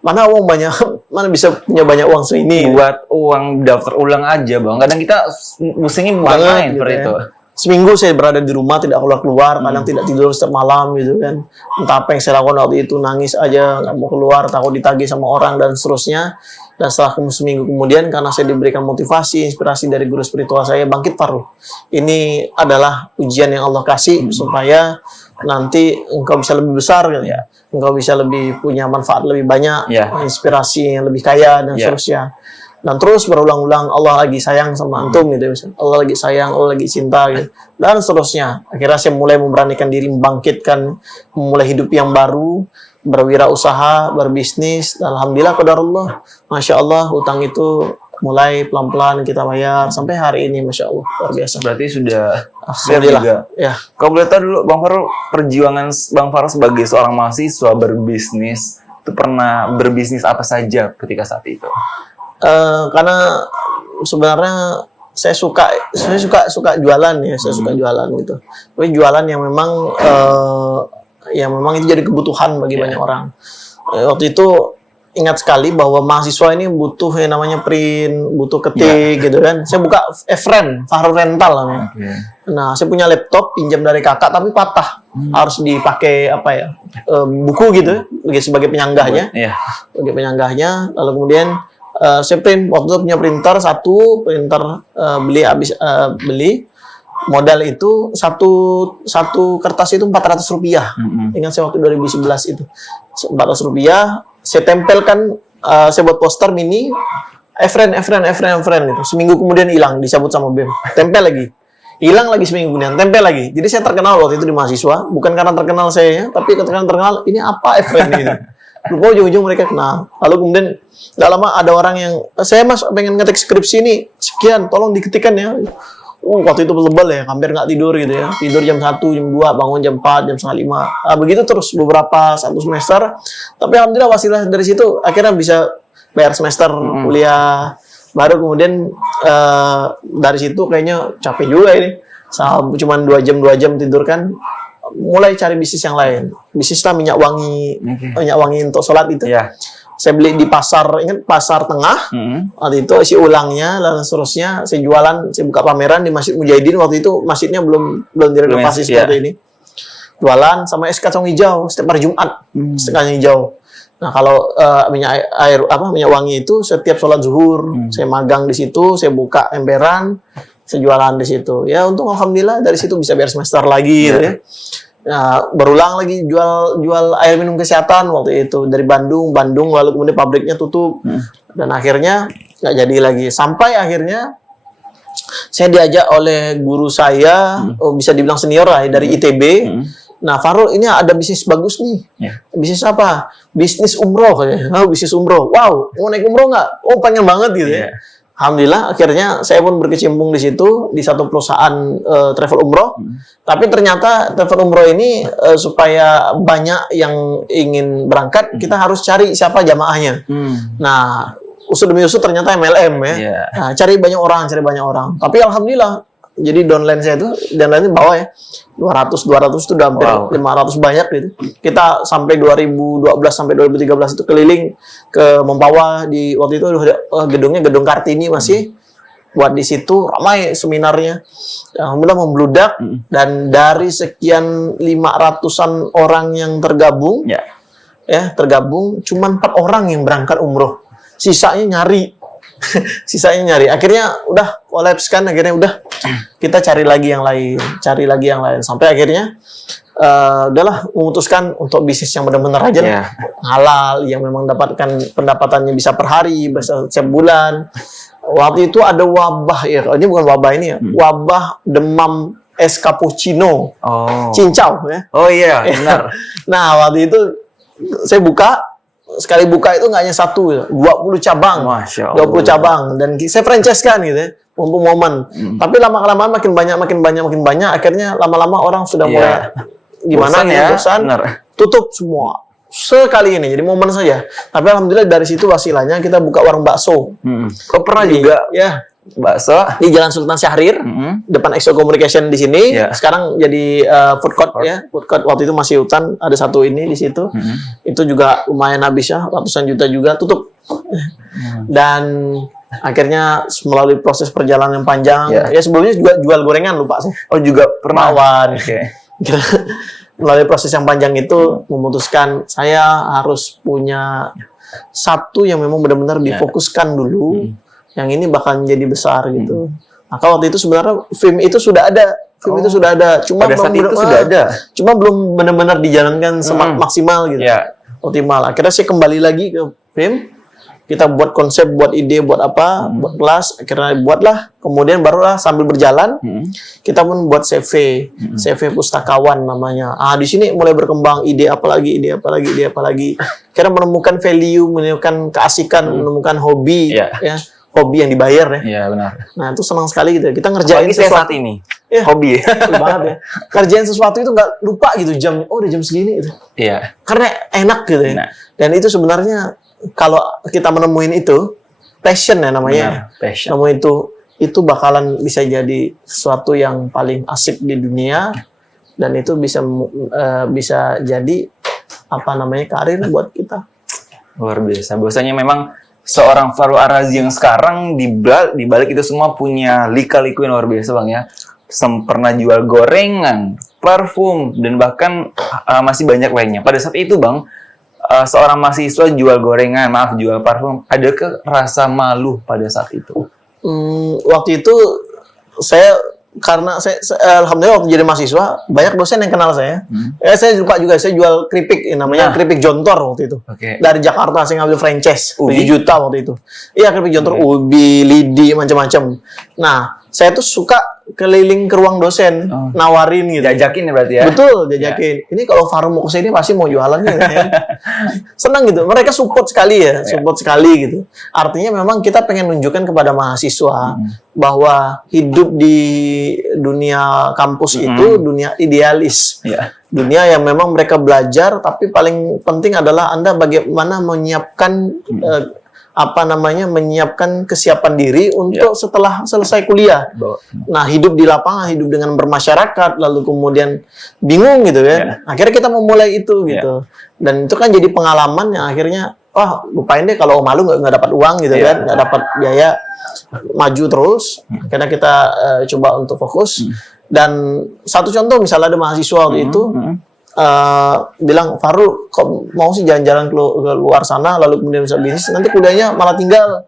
Mana uang banyak, mana bisa punya banyak uang segini buat uang daftar ulang aja, Bang. Kadang kita pusingnya main gitu seperti ya. itu. Seminggu saya berada di rumah, tidak keluar, kadang tidak tidur setiap malam gitu kan. Entah apa yang saya lakukan waktu itu, nangis aja, nggak mau keluar, takut ditagih sama orang dan seterusnya. Dan setelah seminggu kemudian, karena saya diberikan motivasi, inspirasi dari guru spiritual saya, bangkit Farul. Ini adalah ujian yang Allah kasih supaya nanti engkau bisa lebih besar gitu ya. Engkau bisa lebih punya manfaat lebih banyak, inspirasi yang lebih kaya dan seterusnya. Dan terus berulang-ulang, Allah lagi sayang sama antum gitu ya. Allah lagi sayang, Allah lagi cinta gitu. Dan seterusnya. Akhirnya saya mulai memberanikan diri, membangkitkan, memulai hidup yang baru, berwirausaha, berbisnis. Dan alhamdulillah qadarullah, Masya Allah, hutang itu mulai pelan-pelan kita bayar sampai hari ini, Masya Allah, luar biasa. Berarti sudah alhamdulillah juga. Ya. Kalau boleh tahu dulu, Bang Farul, perjuangan Bang Farul sebagai seorang mahasiswa berbisnis itu pernah berbisnis apa saja ketika saat itu? Karena sebenarnya saya suka jualan ya, saya suka jualan gitu. Tapi jualan yang memang itu jadi kebutuhan bagi banyak orang. Waktu itu ingat sekali bahwa mahasiswa ini butuh yang namanya print, butuh ketik gitu kan. Saya buka Efren, Farul Rental namanya. Nah, saya punya laptop pinjam dari kakak tapi patah. Harus dipakai buku gitu sebagai penyanggahnya. Sebagai penyanggahnya. Lalu kemudian saya print, waktu itu punya printer beli modal itu satu kertas itu 400 rupiah. Ingat saya waktu 2011 itu 400 rupiah. Saya tempelkan, saya buat poster mini, Efren itu. Seminggu kemudian hilang, dicabut sama BEM. Tempel lagi. Hilang lagi seminggu kemudian, tempel lagi. Jadi saya terkenal waktu itu di mahasiswa, bukan karena terkenal saya ya, tapi karena terkenal, ini apa Efren ini? Lupa ujung-ujung mereka kenal. Lalu kemudian gak lama ada orang yang, saya mas pengen ngetik skripsi ini, sekian, tolong diketikkan ya. Waktu itu lebel ya, hampir nggak tidur gitu ya. Tidur jam 1, jam 2, bangun jam 4, jam setengah 5. Nah, begitu terus beberapa satu semester. Tapi alhamdulillah wasilah dari situ akhirnya bisa bayar semester kuliah. Baru kemudian dari situ kayaknya capek juga ini. Cuman 2 jam tidur kan. Mulai cari bisnis yang lain. Bisnis lah minyak wangi untuk sholat itu. Saya beli di pasar, ingat pasar tengah, waktu itu isi ulangnya, dan seterusnya, saya jualan, saya buka pameran di Masjid Mujahidin, waktu itu masjidnya belum direnovasi seperti ini. Jualan sama es kacang hijau, setiap hari Jumat, es kacang hijau. Nah, kalau minyak wangi itu setiap sholat zuhur, saya magang di situ, saya buka emperan, saya jualan di situ. Ya, untung alhamdulillah dari situ bisa bayar semester lagi gitu ya. Nah, berulang lagi jual air minum kesehatan waktu itu dari Bandung lalu kemudian pabriknya tutup dan akhirnya nggak jadi lagi sampai akhirnya saya diajak oleh guru saya, bisa dibilang senior lah dari ITB. Nah, Farul, ini ada bisnis bagus nih. Bisnis apa? Bisnis umroh katanya. Bisnis umroh. Wow, mau naik umroh nggak? Oh, pengen banget gitu ya. Alhamdulillah, akhirnya saya pun berkecimpung di situ, di satu perusahaan travel umroh. Tapi ternyata travel umroh ini supaya banyak yang ingin berangkat, kita harus cari siapa jamaahnya. Nah, usut demi usut ternyata MLM ya. Nah, cari banyak orang. Tapi alhamdulillah, jadi downline saya itu, downline itu bawah ya. 200 itu udah hampir 500 banyak gitu. Kita sampai 2012 sampai 2013 itu keliling ke Mempawah, di waktu itu gedungnya gedung Kartini masih. buat di situ ramai seminarnya. Alhamdulillah membludak dan dari sekian 500-an orang yang tergabung tergabung cuman 4 orang yang berangkat umroh. Sisanya nyari. Akhirnya udah kolaps kan, akhirnya udah kita cari lagi yang lain sampai akhirnya udahlah memutuskan untuk bisnis yang benar-benar aja halal, yang memang dapatkan pendapatannya bisa per hari, bisa setiap bulan. Waktu itu ada wabah ini bukan wabah ini wabah demam es cappuccino, cincau ya. Oh iya, benar. Nah waktu itu saya sekali buka itu nggak hanya 1, 20 cabang, Masya 20 cabang, dan saya franchise kan gitu ya, mumpung momen. Tapi lama-kelamaan makin banyak, akhirnya lama-lama orang sudah mulai gimana bosan, tutup semua. Sekali ini, jadi momen saja. Tapi alhamdulillah dari situ wasilahnya kita buka warung bakso. Kok pernah juga? Ya. Bakso Di Jalan Sultan Syahrir, depan Exo Communication di sini. Sekarang jadi food court ya. Food court waktu itu masih hutan, ada satu ini di situ. Itu juga lumayan habis ya, ratusan juta juga, tutup. Dan akhirnya melalui proses perjalanan yang panjang. Ya sebelumnya juga jual gorengan lupa sih. Oh juga pernah. Bakwan. Melalui proses yang panjang itu memutuskan saya harus punya satu yang memang benar-benar difokuskan dulu. Yang ini bakal menjadi besar gitu. Maka waktu itu sebenarnya film itu sudah ada. Cuma pada saat itu sudah ada. Cuma belum benar-benar dijalankan maksimal gitu. Optimal. Akhirnya saya kembali lagi ke film. Kita buat konsep, buat ide, buat apa, buat kelas. Akhirnya buatlah. Kemudian barulah sambil berjalan kita pun buat CV pustakawan namanya. Di sini mulai berkembang ide apa lagi. Akhirnya menemukan value, menemukan keasikan, menemukan hobi hobi yang dibayar ya. Iya, benar. Nah, itu senang sekali gitu. Kita ngerjain sesuatu sesuatu ini. Hobi banget ya. Kerjain sesuatu itu nggak lupa gitu jam. Oh, udah jam segini gitu. Iya. Karena enak gitu ya. Dan itu sebenarnya kalau kita menemuin itu passion ya namanya. Passion. Nemuin itu bakalan bisa jadi sesuatu yang paling asik di dunia dan itu bisa jadi karir buat kita. Luar biasa. Bahwasanya memang seorang Farul Ar-Razi yang sekarang di balik itu semua punya lika-liku yang luar biasa Bang ya. Pernah jual gorengan, parfum, dan bahkan masih banyak lainnya. Pada saat itu Bang, seorang mahasiswa jual gorengan, jual parfum, adakah rasa malu pada saat itu? Waktu itu karena saya alhamdulillah waktu jadi mahasiswa banyak dosen yang kenal saya. Saya lupa juga saya jual keripik namanya keripik jontor waktu itu. Dari Jakarta saya ngambil franchise 7 juta waktu itu. Iya keripik jontor ubi, lidi macam-macam. Nah, saya tuh suka keliling ke ruang dosen nawarin gitu. Jajakin ya berarti ya. Betul, jajakin. Ini kalau Farum mau kesini pasti mau jualan ya. Senang gitu. Mereka support sekali ya, support sekali gitu. Artinya memang kita pengen nunjukkan kepada mahasiswa bahwa hidup di dunia kampus itu dunia idealis. Dunia yang memang mereka belajar, tapi paling penting adalah Anda bagaimana menyiapkan menyiapkan kesiapan diri untuk setelah selesai kuliah. Nah, hidup di lapangan, hidup dengan bermasyarakat, lalu kemudian bingung gitu ya. Akhirnya kita memulai itu gitu. Dan itu kan jadi pengalaman yang akhirnya, lupain deh kalau malu nggak dapat uang gitu kan, nggak dapat biaya, maju terus. Akhirnya kita coba untuk fokus. Dan satu contoh misalnya ada mahasiswa waktu itu bilang, Farul kok mau sih jalan-jalan ke luar sana lalu kemudian bisa bisnis, nanti kuliahnya malah tinggal.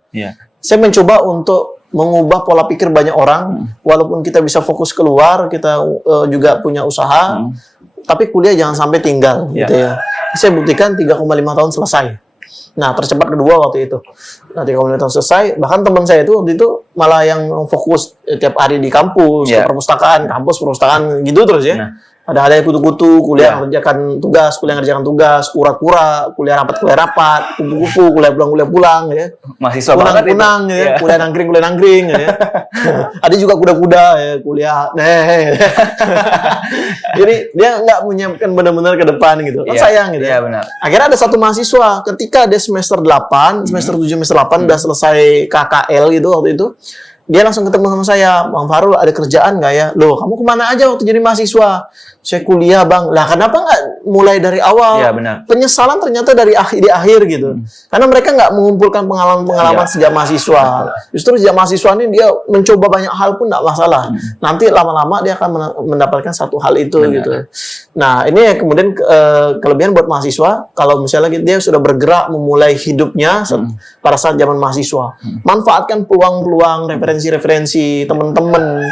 Saya mencoba untuk mengubah pola pikir banyak orang, walaupun kita bisa fokus keluar, kita juga punya usaha, tapi kuliah jangan sampai tinggal gitu ya. Saya buktikan 3,5 tahun selesai. Nah, tercepat kedua waktu itu. Nah, 3,5 tahun selesai, bahkan teman saya itu waktu itu malah yang fokus tiap hari di kampus, ke perpustakaan, perpustakaan gitu terus ya. Ada yang kutu-kutu, kuliah ngerjakan tugas, kura-kura, kuliah rapat, kupu-kupu, kuliah pulang ya. Mahasiswa banget itu. Ya. Kuliah nangkring ya. Ada juga kuda-kuda ya, kuliah. Jadi dia nggak menyiapkan benar-benar ke depan gitu. Kan sayang gitu. Iya, benar. Akhirnya ada satu mahasiswa ketika dia semester 8, semester 7, semester 8 udah selesai KKL gitu waktu itu. Dia langsung ketemu sama saya, Bang Farul ada kerjaan nggak ya? Loh, kamu kemana aja waktu jadi mahasiswa? saya kuliah bang, lah kenapa nggak mulai dari awal? Iya, benar. Penyesalan ternyata di akhir gitu, karena mereka nggak mengumpulkan pengalaman sejak mahasiswa. Justru sejak mahasiswa ini dia mencoba banyak hal pun nggak masalah. Nanti lama-lama dia akan mendapatkan satu hal itu gitu. Nah ini kemudian kelebihan buat mahasiswa, kalau misalnya dia sudah bergerak memulai hidupnya pada saat zaman mahasiswa, manfaatkan peluang-peluang, referensi-referensi teman-teman,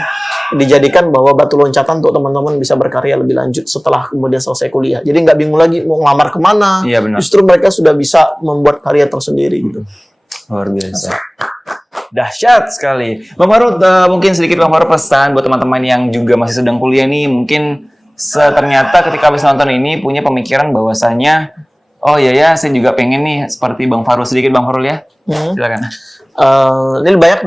dijadikan bahwa batu loncatan untuk teman-teman bisa berkarya lebih lanjut setelah kemudian selesai kuliah. Jadi nggak bingung lagi mau ngelamar kemana. Iya, benar. Justru mereka sudah bisa membuat karya tersendiri gitu. Luar biasa. Dahsyat sekali. Bang Farul, mungkin sedikit Bang Farul pesan buat teman-teman yang juga masih sedang kuliah nih, mungkin ternyata ketika habis nonton ini punya pemikiran bahwasanya, oh iya ya, saya juga pengen nih seperti Bang Farul. Sedikit Bang Farul ya. Silakan. Ini banyak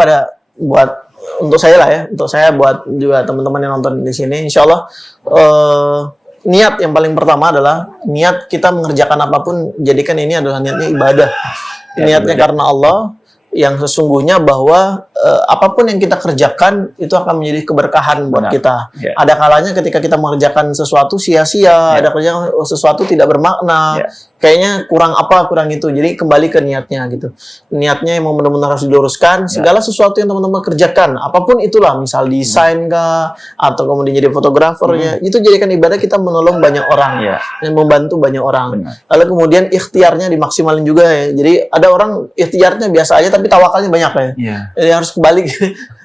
buat untuk saya lah ya, untuk saya buat juga teman-teman yang nonton di sini, insya Allah niat yang paling pertama adalah niat kita mengerjakan apapun, jadikan ini adalah niatnya ibadah. Niatnya karena Allah, yang sesungguhnya bahwa apapun yang kita kerjakan itu akan menjadi keberkahan buat kita. Ada kalanya ketika kita mengerjakan sesuatu sia-sia, ada kalanya sesuatu tidak bermakna, kayaknya kurang itu. Jadi kembali ke niatnya gitu. Niatnya emang benar-benar harus diluruskan. Segala sesuatu yang teman-teman kerjakan, apapun itulah, misal desain kah, atau kemudian jadi fotografernya, itu jadikan ibadah, kita menolong banyak orang, dan membantu banyak orang. Lalu kemudian ikhtiarnya dimaksimalin juga ya. Jadi ada orang ikhtiarnya biasa aja, tapi tawakalnya banyak ya. Jadi harus kembali,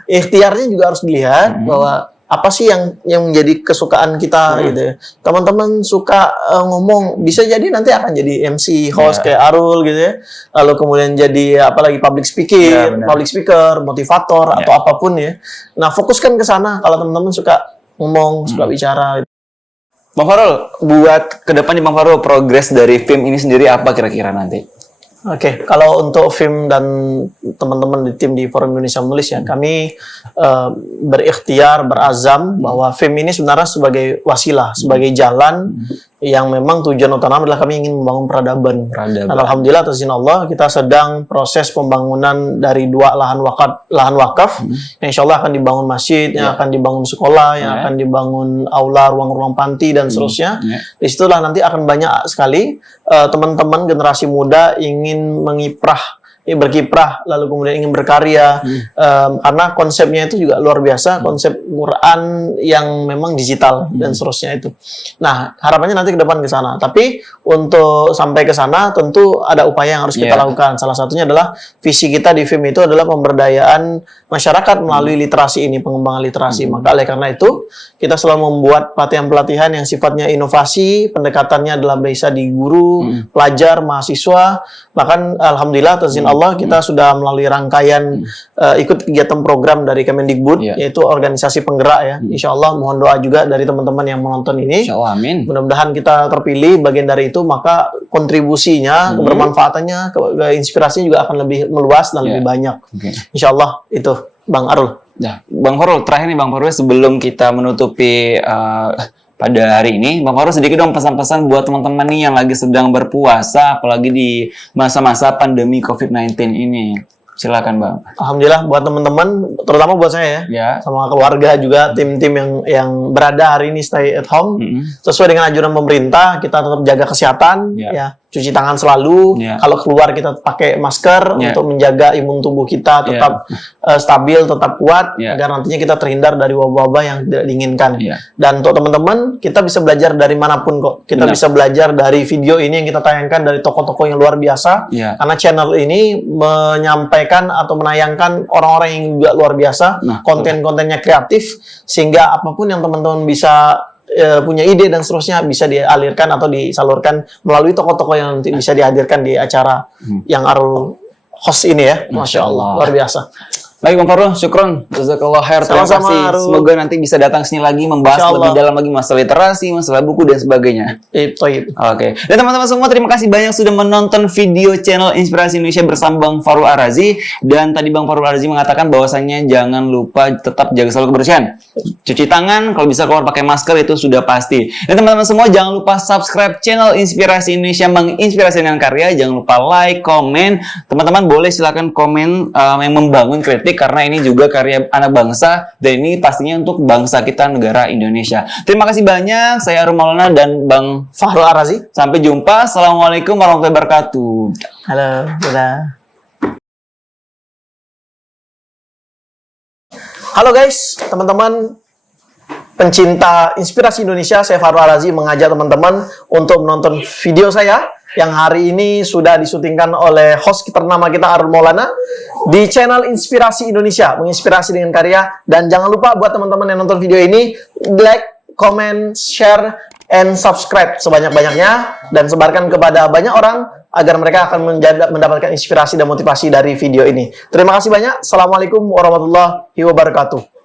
ikhtiarnya juga harus dilihat bahwa apa sih yang menjadi kesukaan kita gitu ya. Teman-teman suka ngomong, bisa jadi nanti akan jadi MC, host kayak Arul gitu ya. Lalu kemudian jadi apalagi public speaker, motivator atau apapun ya. Nah, fokuskan ke sana kalau teman-teman suka ngomong, suka bicara. Bang Farul, buat kedepannya Bang Farul, progres dari film ini sendiri apa kira-kira nanti? Oke, kalau untuk film dan teman-teman di tim di Forum Indonesia Menulis ya, kami berikhtiar, berazam bahwa film ini sebenarnya sebagai wasilah, sebagai jalan yang memang tujuan utama adalah kami ingin membangun peradaban. Dan alhamdulillah atas izin Allah kita sedang proses pembangunan dari 2 lahan wakaf. Yang insya Allah akan dibangun masjid, yang akan dibangun sekolah, yang akan dibangun aula, ruang-ruang panti dan seterusnya. Disitulah nanti akan banyak sekali teman-teman generasi muda ingin berkiprah, lalu kemudian ingin berkarya, karena konsepnya itu juga luar biasa, konsep Quran yang memang digital dan seterusnya itu. Nah, harapannya nanti ke depan ke sana. Tapi untuk sampai ke sana tentu ada upaya yang harus kita lakukan. Salah satunya adalah visi kita di film itu adalah pemberdayaan masyarakat melalui literasi ini, pengembangan literasi. Maka oleh karena itu kita selalu membuat pelatihan-pelatihan yang sifatnya inovasi, pendekatannya adalah bisa di guru, pelajar, mahasiswa. Bahkan alhamdulillah atas izin Allah kita sudah melalui rangkaian ikut kegiatan program dari Kemendikbud, yaitu organisasi penggerak ya. Insya Allah mohon doa juga dari teman-teman yang menonton ini. Insya Allah, amin. Mudah-mudahan kita terpilih bagian dari itu, maka kontribusinya, kebermanfaatannya, inspirasinya juga akan lebih meluas dan lebih banyak. Insya Allah itu, Bang Arul. Ya, Bang Farul, terakhir nih Bang Farul, sebelum kita menutupi pada hari ini, Bang Farul sedikit dong pesan-pesan buat teman-teman nih yang lagi sedang berpuasa, apalagi di masa-masa pandemi COVID-19 ini. Silakan Bang. Alhamdulillah buat teman-teman, terutama buat saya ya, sama keluarga juga, tim-tim yang berada hari ini stay at home, sesuai dengan anjuran pemerintah, kita tetap jaga kesehatan, ya, cuci tangan selalu, kalau keluar kita pakai masker untuk menjaga imun tubuh kita tetap stabil, tetap kuat, agar nantinya kita terhindar dari wabah-wabah yang tidak diinginkan. Dan untuk teman-teman, kita bisa belajar dari manapun kok. Kita bisa belajar dari video ini yang kita tayangkan dari tokoh-tokoh yang luar biasa, karena channel ini menyampaikan atau menayangkan orang-orang yang juga luar biasa, konten-kontennya kreatif, sehingga apapun yang teman-teman bisa punya ide dan seterusnya bisa dialirkan atau disalurkan melalui tokoh-tokoh yang nanti bisa dihadirkan di acara yang Arul host ini ya. Masya Allah, luar biasa. Baik Bang Farul, syukron. Jazakallah khair. Terima kasih. Semoga nanti bisa datang sini lagi membahas lebih dalam lagi masalah literasi, masalah buku dan sebagainya. Oke. Dan teman-teman semua, terima kasih banyak sudah menonton video channel Inspirasi Indonesia bersama Bang Farul Ar-Razi. Dan tadi Bang Farul Ar-Razi mengatakan bahwasannya jangan lupa tetap jaga selalu kebersihan. Cuci tangan, kalau bisa keluar pakai masker itu sudah pasti. Dan teman-teman semua jangan lupa subscribe channel Inspirasi Indonesia menginspirasi dengan karya. Jangan lupa like, komen. Teman-teman boleh silakan komen yang membangun kritik kritik karena ini juga karya anak bangsa dan ini pastinya untuk bangsa kita negara Indonesia. Terima kasih banyak. Saya Arul Maulana dan Bang Fahrul Arazi. Sampai jumpa. Assalamualaikum warahmatullahi wabarakatuh. Halo, dadah. Halo guys, teman-teman pencinta inspirasi Indonesia, saya Fahrul Arazi mengajak teman-teman untuk menonton video saya yang hari ini sudah disyutingkan oleh host ternama kita Arul Maulana di channel Inspirasi Indonesia, menginspirasi dengan karya. Dan jangan lupa buat teman-teman yang nonton video ini, like, comment, share, and subscribe sebanyak-banyaknya dan sebarkan kepada banyak orang agar mereka akan mendapatkan inspirasi dan motivasi dari video ini. Terima kasih banyak. Assalamualaikum warahmatullahi wabarakatuh.